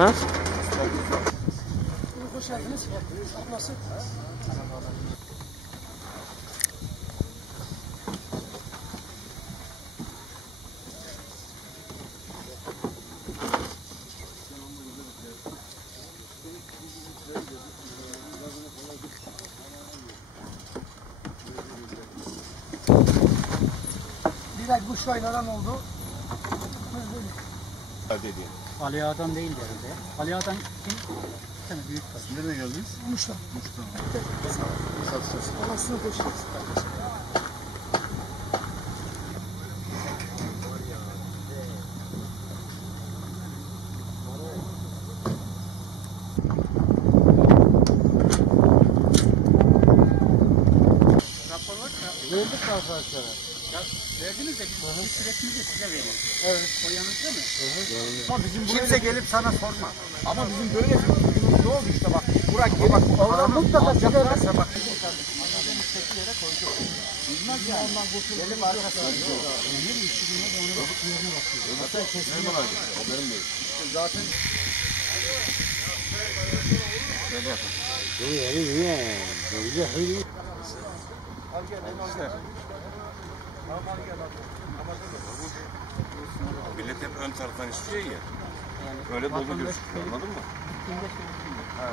Ha? Hoş geldiniz. Nasıl? Bir ay bu şaylaran oldu. dedi. Ali Ağa'dan değil herhalde. Ali Ağa'dan kim? Bir tane büyük var. Nereye geldiniz? Muş'ta. Muş'ta. Anasını koşuyoruz. Verdik arkadaşlara. Verdiniz de biz bir sürekli de size verelim. Evet. O yanınızda mı? Ama bizim Kimse gelip sana sorma. Ama bizim böyle bir ne oldu işte bak. Burak gel bak. Oradan mutlaka çıkarsa bak. Millet hep ön taraftan istiyor ya. Öyle dolu gözüküyor anladın mı? Söyleyeyim. Ha.